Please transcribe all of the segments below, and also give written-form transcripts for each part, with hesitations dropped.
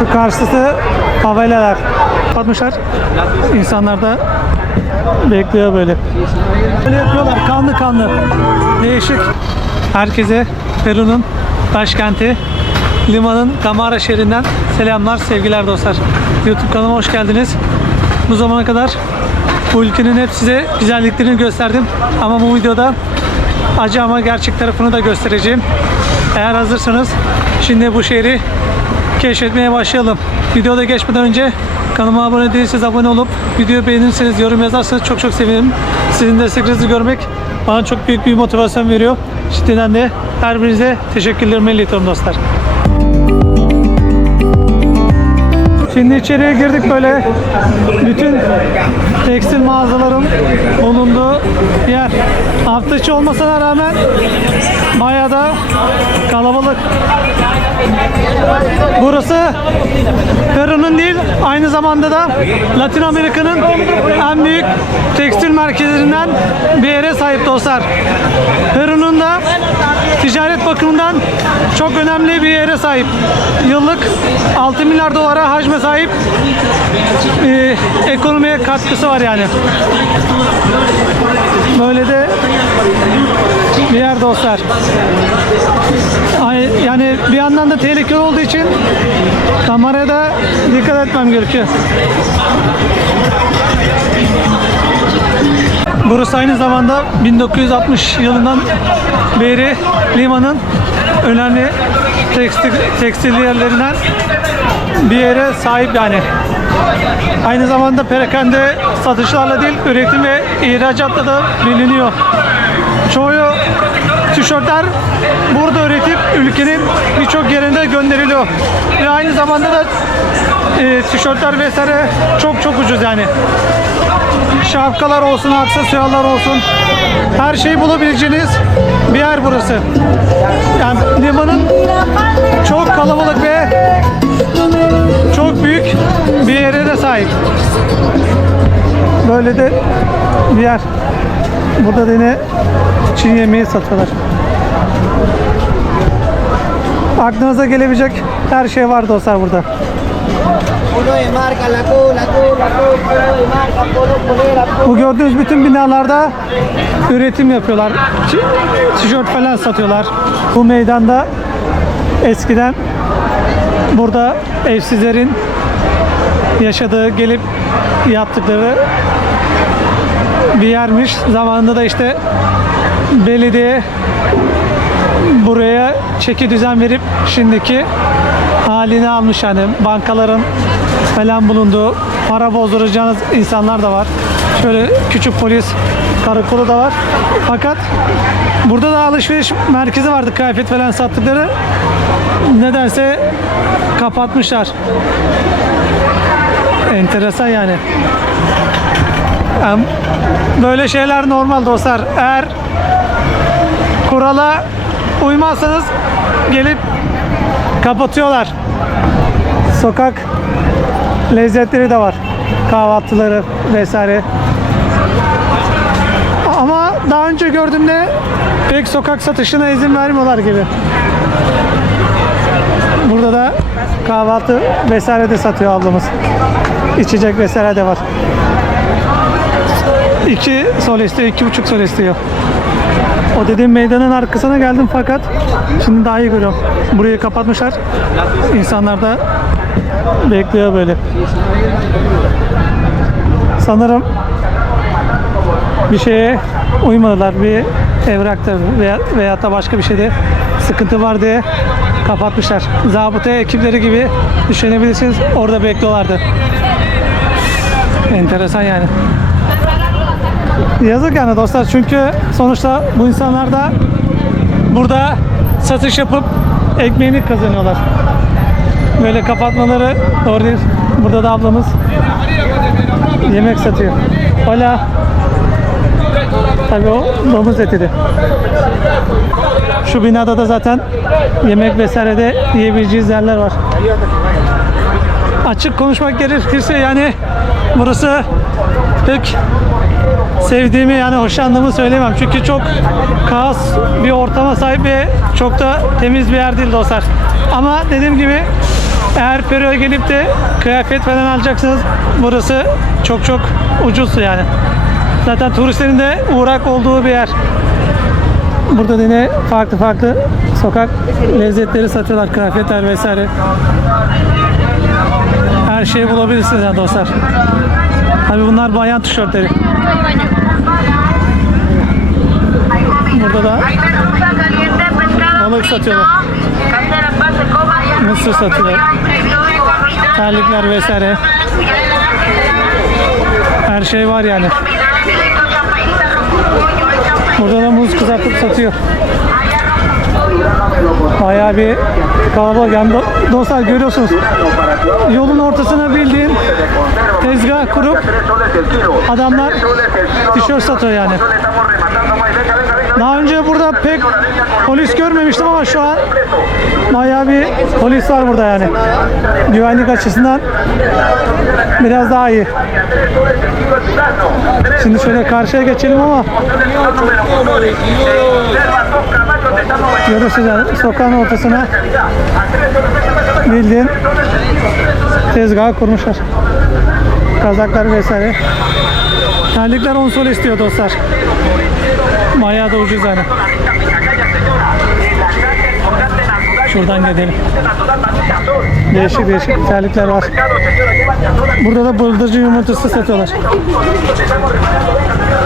Şu karşısı favelalar. Kapatmışlar. İnsanlar da bekliyor böyle. Böyle yapıyorlar kanlı kanlı. Değişik. Herkese Peru'nun başkenti Lima'nın Camara şehrinden selamlar, sevgiler dostlar. YouTube kanalıma hoş geldiniz. Bu zamana kadar bu ülkenin hep size güzelliklerini gösterdim. Ama bu videoda acı ama gerçek tarafını da göstereceğim. Eğer hazırsanız şimdi bu şehri keşfetmeye başlayalım. Videoda geçmeden önce kanalıma abone değilseniz abone olup videoyu beğenirseniz, yorum yazarsanız çok çok sevinirim. Sizin desteklerinizi görmek bana çok büyük bir motivasyon veriyor. Şimdiden de her birinize teşekkürlerimi iletiyorum dostlar. Şimdi içeriye girdik böyle. Bütün tekstil mağazaların bulunduğu yer. Hafta içi olmasına rağmen bayağı da kalabalık. Burası Peru'nun değil, aynı zamanda da Latin Amerika'nın en büyük tekstil merkezlerinden bir yere sahip dostlar. Peru'nun da ticaret bakımından çok önemli bir yere sahip. Yıllık 6 milyar dolara hacme sahip ekonomiye katkısı var yani. Böyle de bir yer dostlar. Yani bir yandan da tehlikeli olduğu için kameraya da dikkat etmem gerekiyor. Burası aynı zamanda 1960 yılından beri Lima'nın önemli tekstil yerlerinden bir yere sahip yani. Aynı zamanda perakende satışlarla değil, üretim ve ihracatla da biliniyor. Çoğu tişörtler burada üretip ülkenin birçok yerinde gönderiliyor. Ve aynı zamanda da tişörtler vesaire çok ucuz yani. Şapkalar olsun, aksesuarlar olsun, her şeyi bulabileceğiniz bir yer burası. Yani limanın çok kalabalık ve çok büyük bir yere de sahip. Böyle de bir yer. Burada da yine Çin yemeği satıyorlar. Aklınıza gelebilecek her şey var dostlar burada. Bu gördüğünüz bütün binalarda üretim yapıyorlar. Tişört falan satıyorlar. Bu meydanda eskiden burada evsizlerin yaşadığı, gelip yaptıkları bir yermiş. Zamanında da işte belediye buraya çeki düzen verip şimdiki halini almış yani. Bankaların falan bulunduğu, para bozduracağınız insanlar da var. Şöyle küçük polis karakolu da var. Fakat burada da alışveriş merkezi vardı, kıyafet falan sattıkları. Nedense kapatmışlar. Enteresan yani. Böyle şeyler normal dostlar. Eğer kurala uymazsanız gelip kapatıyorlar. Sokak lezzetleri de var. Kahvaltıları vesaire. Ama daha önce gördüğümde pek sokak satışına izin vermiyorlar gibi. Burada da kahvaltı vesaire de satıyor ablamız. İçecek vesaire de var. 2 sol istiyor, 2,5 sol istiyor. O dediğim meydanın arkasına geldim fakat şimdi daha iyi görüyorum. Burayı kapatmışlar. İnsanlar da bekliyor böyle. Sanırım bir şeye uymadılar. Bir evrakta veya da başka bir şeyde sıkıntı var diye kapatmışlar. Zabıta ekipleri gibi düşünebilirsiniz. Orada bekliyorlardı. Enteresan yani. Yazık yani dostlar, çünkü sonuçta bu insanlar da burada satış yapıp ekmeğini kazanıyorlar. Böyle kapatmaları doğru değil. Burada da ablamız yemek satıyor. Hola. Tabii o domuz eti de. Şu binada da zaten yemek vesaire de yiyebileceğiniz yerler var. Açık konuşmak gerekirse yani burası pek sevdiğimi yani hoşlandığımı söyleyemem. Çünkü çok kaos bir ortama sahip ve çok da temiz bir yer değil dostlar. Ama dediğim gibi Eğer Peru'ya gelip de kıyafet falan alacaksınız, burası çok çok ucuz yani. Zaten turistlerin de uğrak olduğu bir yer. Burada yine farklı farklı sokak lezzetleri satıyorlar, kıyafetler vesaire. Her şeyi bulabilirsiniz yani dostlar. Tabii bunlar bayan tişörtleri. Burada da balık satıyorlar. Mısır satıyorlar. Terlikler vesaire. Her şey var yani. Burada da muz kızartıp satıyor. Bayağı bir kalabalık. Yani dostlar görüyorsunuz. Yolun ortasına bildiğin tezgah kurup adamlar tişört satıyor yani. Daha önce burada pek polis görmemiştim ama şu an bayağı bir polis var burada yani. Güvenlik açısından biraz daha iyi. Şimdi şöyle karşıya geçelim ama görüyorsunuz yani sokağın ortasına bildiğin tezgahı kurmuşlar. Kazaklar vesaire. Terlikler 10 sol istiyor dostlar. Bayağı da ucuz yani. Şuradan gidelim. Değişik değişik terlikler var. Burada da bıldırcın yumurtası satıyorlar.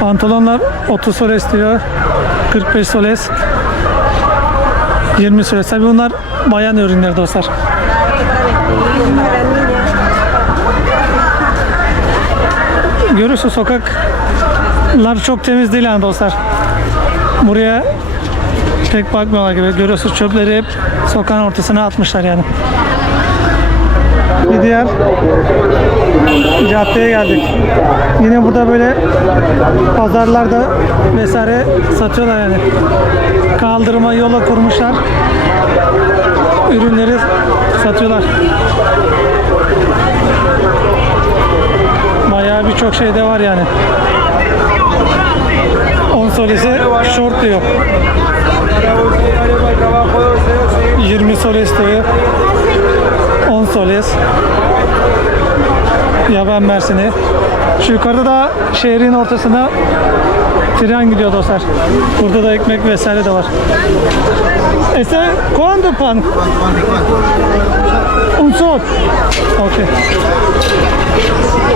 Pantolonlar 30 soles diyor. 45 soles. 20 soles. Tabii bunlar bayan ürünleri dostlar. Görüyorsun sokaklar çok temiz değil yani dostlar. Buraya pek bakmıyorlar gibi. Görüyorsunuz çöpleri hep sokağın ortasına atmışlar yani. Bir diğer caddeye geldik. Yine burada böyle pazarlarda vesaire satıyorlar yani. Kaldırıma yola kurmuşlar. Ürünleri satıyorlar. Bayağı birçok şey de var yani. 10 solese short diyor. 20 soles diyor. 10 soles. Yaban mersini. Şu yukarıda da şehrin ortasına tren gidiyor dostlar. Burada da ekmek vesaire de var. Ese cuando pan? Un sol. Okay.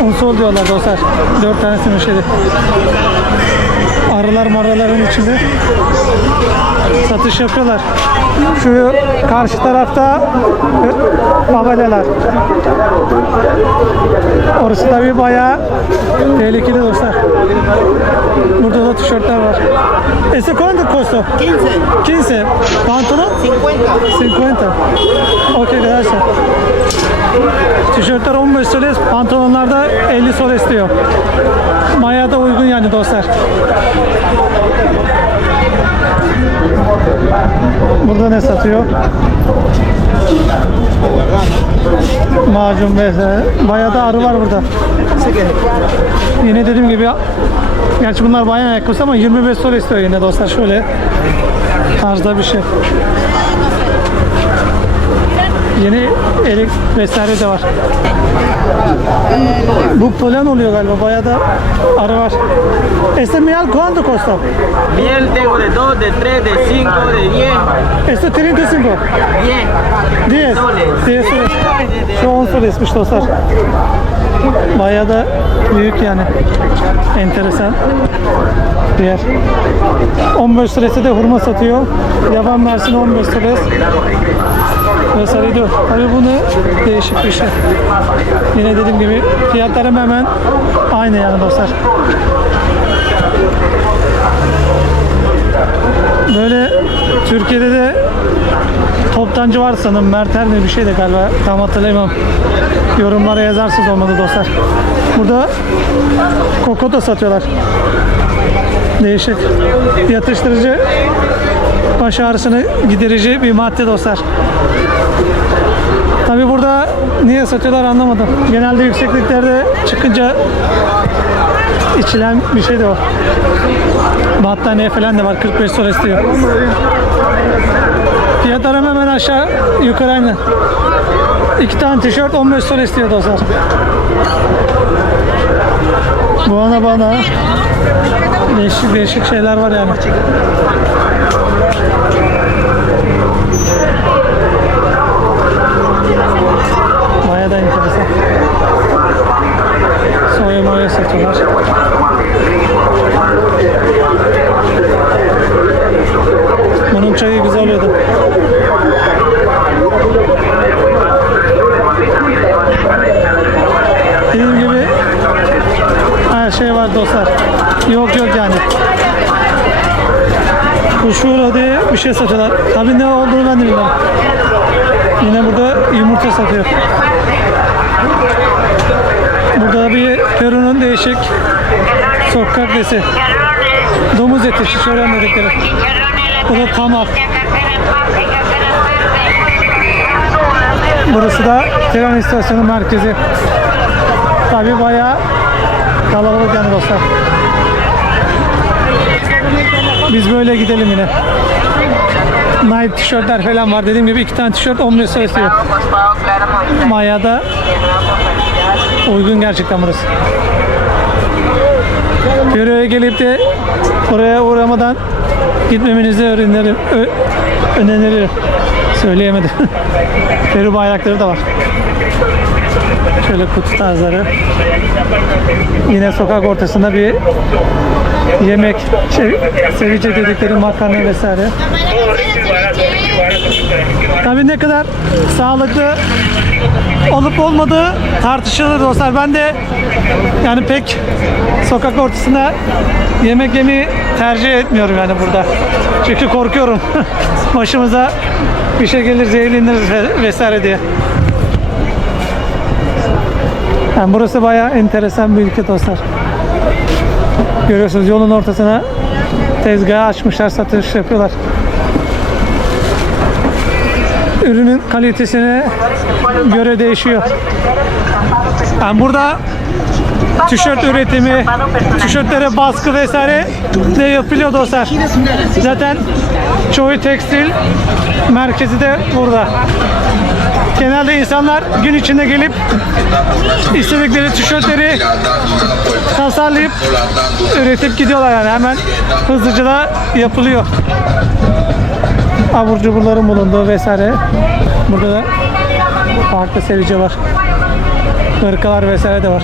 Un sol diyorlar dostlar. 4 tanesini şeydi. Arılar maraların içinde satış yapıyorlar. Şu karşı tarafta favelalar. Orası tabii bayağı tehlikeli dostlar. Burada da tişörtler var. ¿Ese cuánto costó? 15. 15. Pantolon? 50. 50. Okay, gracias. Tişörtler 15 soles, pantolonlar da 50 soles diyor. Bayağı da uygun yani dostlar. Burada ne satıyor? Macun vesaire. Bayağı da arı var burada. Yine dediğim gibi, gerçi bunlar bayan ayakkabısı ama 25 sol istiyor yine dostlar. Şöyle tarzda bir şey. Yeni erik vesaire de var. Bu polen oluyor galiba. Bayağı da arı var. Este miel cuánto costó? Miel tengo de 2, de 3, de 5, de 10. Este 35. 10. 10. 10 soles. Şu 10 solesmiş dostlar. Bayağı da büyük yani. Enteresan bir yer. 15 solese de hurma satıyor. Yaban mersini 15 soles. Vesaire diyor. Tabii bu ne? Değişik bir şey. Yine dediğim gibi fiyatlar hemen aynı yani dostlar. Böyle Türkiye'de de toptancı var sanırım. Mertel mi bir şey de galiba. Tam hatırlayamam. Yorumlara yazarsınız olmadı dostlar. Burada koko da satıyorlar. Değişik. Yatıştırıcı, baş ağrısını giderici bir madde dostlar. Tabi burada niye satıyorlar anlamadım. Genelde yüksekliklerde çıkınca içilen bir şey de o. Battaniye falan da var. 45 soles diyor. Fiyatlar hemen aşağı yukarı aynı. 2 tane tişört 15 sol istiyor dostlar. Bana değişik değişik şeyler var yani. Bayağı da enteresan. Soya satıyorlar. Bunun çayı güzel oluyordu. Dediğim gibi her şey var dostlar. Yok yani. Kuşvura diye bir şey satıyorlar. Tabii ne olduğunu ben de bilmiyorum. Yine burada yumurta satıyor. Burada bir Peru'nun değişik sokak desi. Domuz eti, şişören dedikleri. Bu da tamak. Burası da tren istasyonu merkezi. Tabii bayağı kalabalık yani dostlar. Biz böyle gidelim yine. Night tişörtler falan var. Dediğim gibi 2 tane tişört 15 lira istiyor. Maya'da uygun gerçekten burası. Peru'ya gelip de oraya uğramadan gitmemenizi öneririm. Söyleyemedim. Peru bayrakları da var. Şöyle kutu tarzları. Yine sokak ortasında bir yemek, ceviche dedikleri makarna vesaire. Tabii ne kadar sağlıklı olup olmadığı tartışılır dostlar. Ben de yani pek sokak ortasında yemek yemeyi tercih etmiyorum yani burada. Çünkü korkuyorum. Başımıza bir şey gelir, zehirleniriz vesaire diye. Yani burası bayağı enteresan bir ülke dostlar. Görüyorsunuz yolun ortasına tezgahı açmışlar, satış yapıyorlar. Ürünün kalitesine göre değişiyor. Yani burada tişört üretimi, tişörtlere baskı vesaire de yapılıyor dostlar. Zaten çoğu tekstil merkezi de burada. Genelde insanlar gün içinde gelip istedikleri tişörtleri tasarlayıp üretip gidiyorlar yani hemen hızlıca da yapılıyor. Abur cuburların bulunduğu vesaire. Burada da farklı sevice var. Irkalar vesaire de var.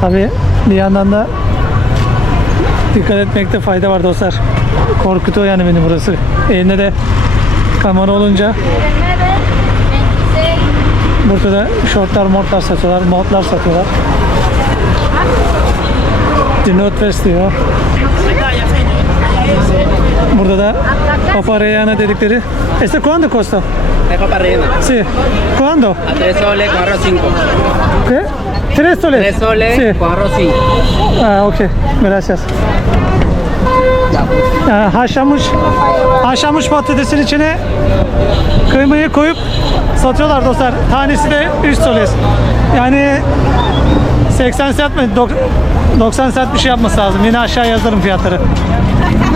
Tabii bir yandan da dikkat etmekte fayda var dostlar. Korkutuyor yani beni burası. Elimde de kamera olunca. Burada da şortlar, mortlar satıyorlar, montlar satıyorlar. The Northwest diyor. Burada da papa rellena dedikleri. ¿Este cuándo costa? Es papa rellena. Sí. ¿Cuándo? A 3 soles, 4 5. ¿Qué? 3 soles. 3 soles, Sí. 4 5. Ah, ok. Gracias. Haşlanmış patatesin içine kıymayı koyup satıyorlar dostlar. Tanesi de 3 soles. Yani 80 cent mi? 90 cent bir şey yapması lazım. Yine aşağı yazarım fiyatları.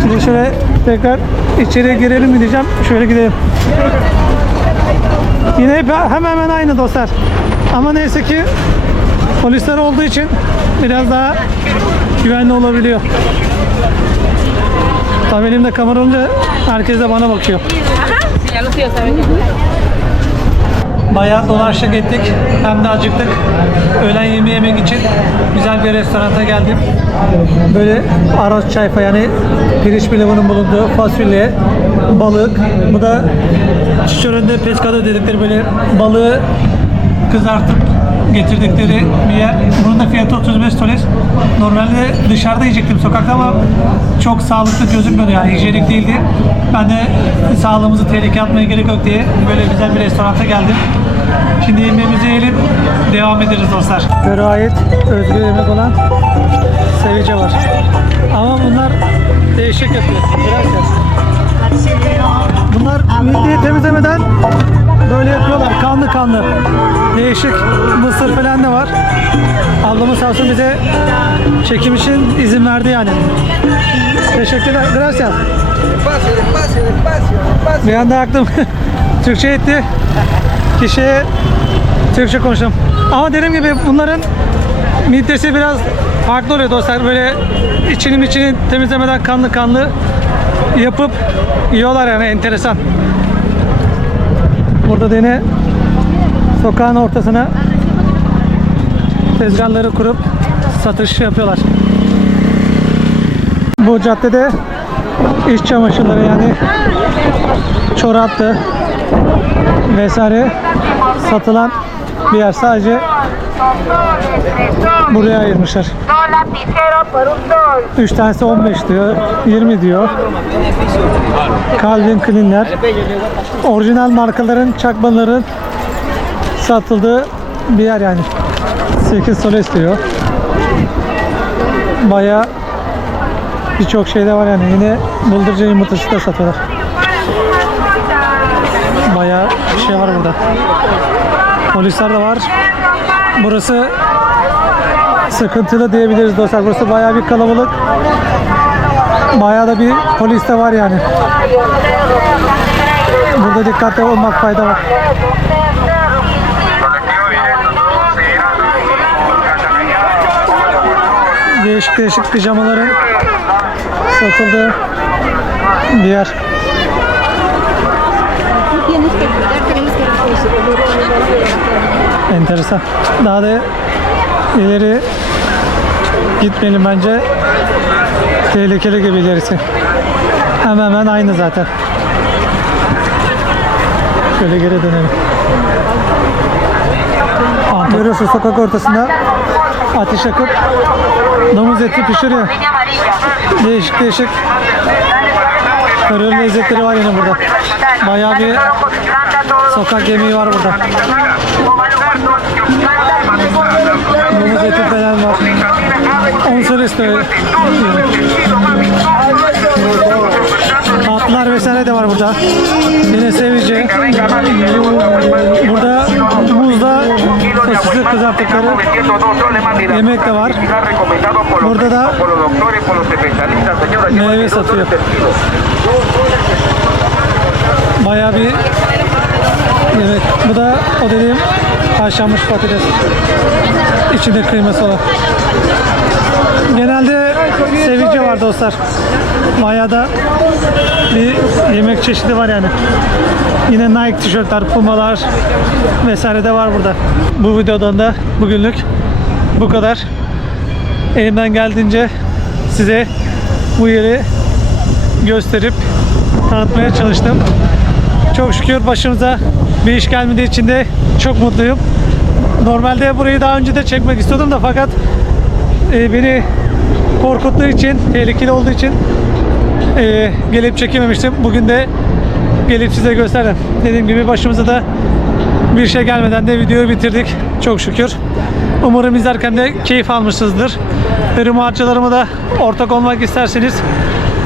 Şimdi şöyle tekrar içeriye girelim mi diyeceğim. Şöyle gidelim. Yine hep hemen aynı dostlar. Ama neyse ki polisler olduğu için biraz daha güvenli olabiliyor. Tabii elimde kamera olunca herkes de bana bakıyor. Bayağı dolaştık ettik. Hem de acıktık. Öğlen yemeği yemek için güzel bir restoranta geldim. Böyle aros çayfa yani pirinç pilavının bulunduğu fasulye, balık. Bu da çiçöründe pescado dedikleri böyle balığı kızartıp getirdikleri bir yer. Bunun da fiyatı 35 soles. Normalde dışarıda yiyecektim sokakta ama çok sağlıklı gözükmüyordu yani hijyenik değildi. Ben de sağlığımızı tehlikeye atmaya gerek yok diye böyle güzel bir restoranta geldim. Şimdi yemeğimizi yiyelim, devam ederiz dostlar. Böyle ait özgür yemek olan ceviche var. Ama bunlar değişik yapıyor. Biraz bunlar midyeyi temizlemeden böyle yapıyorlar. Kanlı kanlı. Değişik mısır falan da var. Ablamız sağ olsun bize çekim için izin verdi yani. Teşekkürler. Gracias. Bir anda aklım Türkçe etti. Kişiye Türkçe konuştum. Ama dediğim gibi bunların midesi biraz farklı oluyor dostlar. Böyle içini temizlemeden kanlı kanlı yapıp yiyorlar yani, enteresan. Burada da yine sokağın ortasına tezgahları kurup satış yapıyorlar. Bu caddede iç çamaşırları yani çoraptı vesaire satılan bir yer. Sadece buraya ayırmışlar. 3 tanesi 15 diyor, 20 diyor. Calvin Klein'ler. Orijinal markaların çakmaların satıldığı bir yer yani. 8 soles diyor. Bayağı birçok şey de var yani. Yine bıldırcın yumurtası da satıyorlar. Bayağı bir şey var burada. Polisler de var. Burası sıkıntılı diyebiliriz dostlar. Burası bayağı bir kalabalık. Bayağı da bir polis de var yani. Burada dikkatli olmak fayda var. Değişik değişik pijamaların satıldığı bir yer. Enteresan. Daha da ileri gitmeyelim bence. Tehlikeli gibi ilerisi. Hemen aynı zaten. Şöyle geri dönelim. Görüyorsun sokak ortasında ateş yakıp domuz eti pişiriyor. Değişik değişik terör lezzetleri var yine burada. Bayağı bir sokak yemeği var burada. Domuz eti falan var. 10 solis de öyle. Tatlılar vesaire de var burada. Yine sevici. Burada muzda sosisi kızarttıkları yemek de var. Burada da meyve satıyor. Bayağı bir yemek. Bu da o dediğim haşlanmış patates. İçinde kıyması olan. Genelde sevici var dostlar. Bayağı da bir yemek çeşidi var yani. Yine Nike tişörtler, Pumalar vesaire de var burada. Bu videodan da bugünlük bu kadar. Elimden geldiğince size bu yeri gösterip tanıtmaya çalıştım. Çok şükür başımıza bir iş gelmediği için de çok mutluyum. Normalde burayı daha önce de çekmek istiyordum da fakat beni korkuttuğu için, tehlikeli olduğu için gelip çekememiştim. Bugün de gelip size gösterdim. Dediğim gibi başımıza da bir şey gelmeden de videoyu bitirdik. Çok şükür. Umarım izlerken de keyif almışsınızdır. Ürün harcalarıma da ortak olmak isterseniz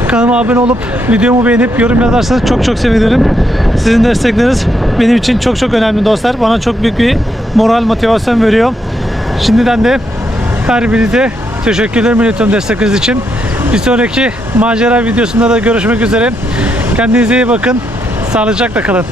kanalıma abone olup videomu beğenip yorum yazarsanız çok çok sevinirim. Sizin destekleriniz benim için çok çok önemli dostlar. Bana çok büyük bir moral, motivasyon veriyor. Şimdiden de her birinize teşekkürler milletime destekleriniz için. Bir sonraki macera videosunda da görüşmek üzere. Kendinize iyi bakın. Sağlıcakla kalın.